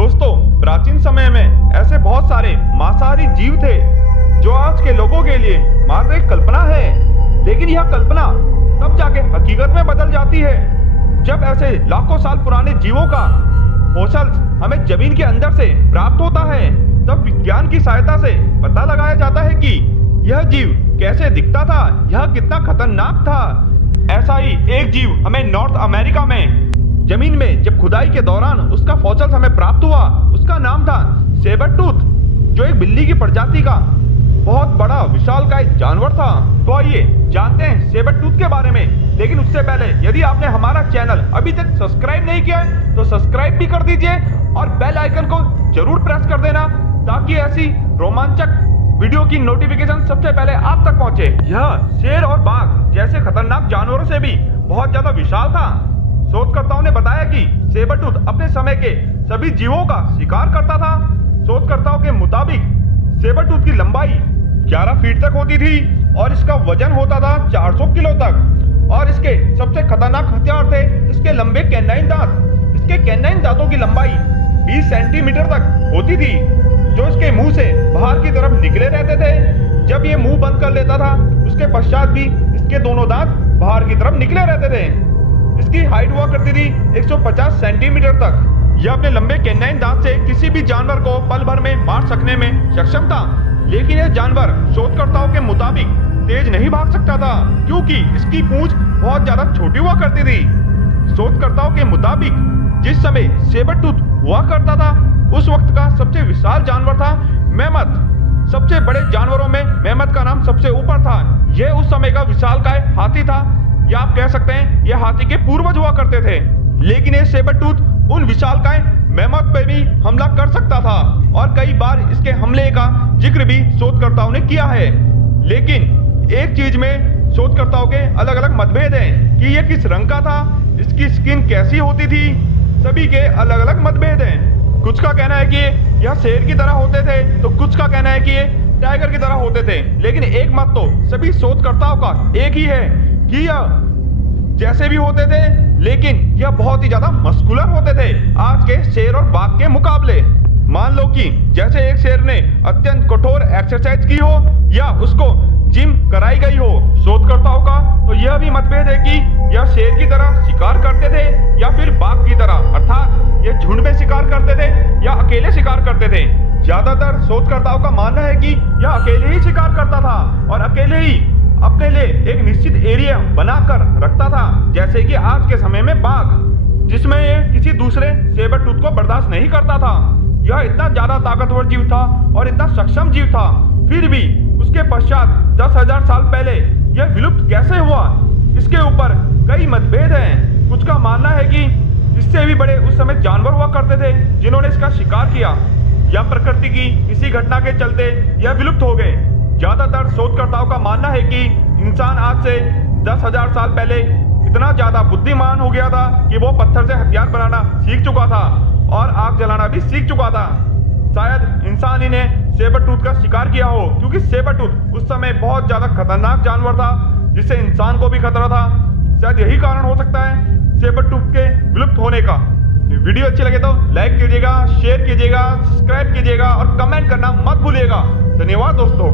दोस्तों, प्राचीन समय में ऐसे बहुत सारे मांसाहारी जीव थे जो आज के लोगों के लिए मात्र एक कल्पना है। लेकिन यह कल्पना तब जाके हकीकत में बदल जाती है जब ऐसे लाखों साल पुराने जीवों का फॉसिल्स हमें जमीन के अंदर से प्राप्त होता है। तब विज्ञान की सहायता से पता लगाया जाता है कि यह जीव कैसे दिखता था, यह कितना खतरनाक था। ऐसा ही एक जीव हमें नॉर्थ अमेरिका में जमीन में जब खुदाई के दौरान उसका फॉसिल्स हमें प्राप्त हुआ, उसका नाम था सेबर टूथ, जो एक बिल्ली की प्रजाति का बहुत बड़ा विशालकाय जानवर था। तो आइए जानते हैं सेबर टूथ के बारे में। लेकिन उससे पहले यदि आपने हमारा चैनल अभी तक सब्सक्राइब नहीं किया है तो सब्सक्राइब भी कर दीजिए और बेल आइकन को जरूर प्रेस कर देना ताकि ऐसी रोमांचक वीडियो की नोटिफिकेशन सबसे पहले आप तक पहुंचे। यह शेर और बाघ जैसे खतरनाक जानवरों से भी बहुत ज्यादा विशाल था। शोधकर्ताओं ने बताया कि सेबरटूथ अपने समय के सभी जीवों का शिकार करता था। शोधकर्ताओं के मुताबिक सेबरटूथ की लंबाई 11 फीट तक होती थी और इसका वजन होता था 400 किलो तक। और इसके सबसे खतरनाक हथियार थे इसके लंबे कैनाइन दांत। इसके कैनाइन दांतों की लंबाई 20 सेंटीमीटर तक होती थी जो इसके मुंह से बाहर की तरफ निकले रहते थे। जब ये मुंह बंद कर लेता था उसके पश्चात भी इसके दोनों दांत बाहर की तरफ निकले रहते थे। इसकी हाइट हुआ करती थी 150 सेंटीमीटर तक। यह अपने लंबे कैनाइन दांत से किसी भी जानवर को पल भर में मार सकने में सक्षम था। लेकिन यह जानवर शोधकर्ताओं के मुताबिक तेज नहीं भाग सकता था क्योंकि इसकी पूंछ बहुत ज्यादा छोटी हुआ करती थी। शोधकर्ताओं के मुताबिक जिस समय सेबरटूथ हुआ करता था उस वक्त का सबसे विशाल जानवर था मैमथ। सबसे बड़े जानवरों में मैमथ का नाम सबसे ऊपर था। यह उस समय का विशालकाय हाथी था, या आप कह सकते हैं यह हाथी के पूर्वज हुआ करते थे। लेकिन यह सेबरटूथ उन विशालकाय मैमथ पे भी हमला कर सकता था और कई बार इसके हमले का जिक्र भी शोधकर्ताओं ने किया है। लेकिन एक चीज में शोधकर्ताओं के अलग अलग मतभेद हैं कि यह किस रंग का था, इसकी स्किन कैसी होती थी, सभी के अलग अलग मतभेद हैं। कुछ का कहना है कि यह शेर की तरह होते थे तो कुछ का कहना है कि ये टाइगर की तरह होते थे। लेकिन एक मत तो सभी शोधकर्ताओं का एक ही है कि यह जैसे भी होते थे लेकिन यह बहुत ही ज्यादा मस्कुलर होते थे आज के शेर और बाघ के मुकाबले। मान लो कि जैसे एक शेर ने अत्यंत कठोर एक्सरसाइज की हो या उसको जिम कराई गई हो शोधकर्ताओं का, तो यह भी मतभेद है कि यह शेर की तरह शिकार करते थे या फिर बाघ की तरह, अर्थात यह झुंड में शिकार करते थे या अकेले शिकार करते थे। ज्यादातर शोधकर्ताओं का मानना है कि यह अकेले ही शिकार करता था और अकेले ही अपने लिए एक निश्चित एरिया बनाकर रखता था, जैसे कि आज के समय में बाघ, जिसमें यह किसी दूसरे सेबरटूथ को बर्दाश्त नहीं करता था। यह इतना ज्यादा ताकतवर जीव था और इतना सक्षम जीव था, फिर भी उसके पश्चात 10,000 साल पहले यह विलुप्त कैसे हुआ, इसके ऊपर कई मतभेद हैं। कुछ का मानना है कि इससे भी बड़े उस समय जानवर हुआ करते थे जिन्होंने इसका शिकार किया, या प्रकृति की किसी घटना के चलते यह विलुप्त हो गए। ज्यादातर शोधकर्ताओं का मानना है कि इंसान आज से 10,000 साल पहले इतना ज्यादा बुद्धिमान हो गया था कि वो पत्थर से हथियार बनाना सीख चुका था और आग जलाना भी सीख चुका था। शायद इंसान ही ने सेबरटूथ का शिकार किया हो क्योंकि सेबरटूथ उस समय बहुत ज्यादा खतरनाक जानवर था जिससे इंसान को भी खतरा था। शायद यही कारण हो सकता है सेबरटूथ के विलुप्त होने का। वीडियो अच्छी लगे तो लाइक कीजिएगा, शेयर कीजिएगा, सब्सक्राइब कीजिएगा और कमेंट करना मत भूलिएगा। धन्यवाद दोस्तों।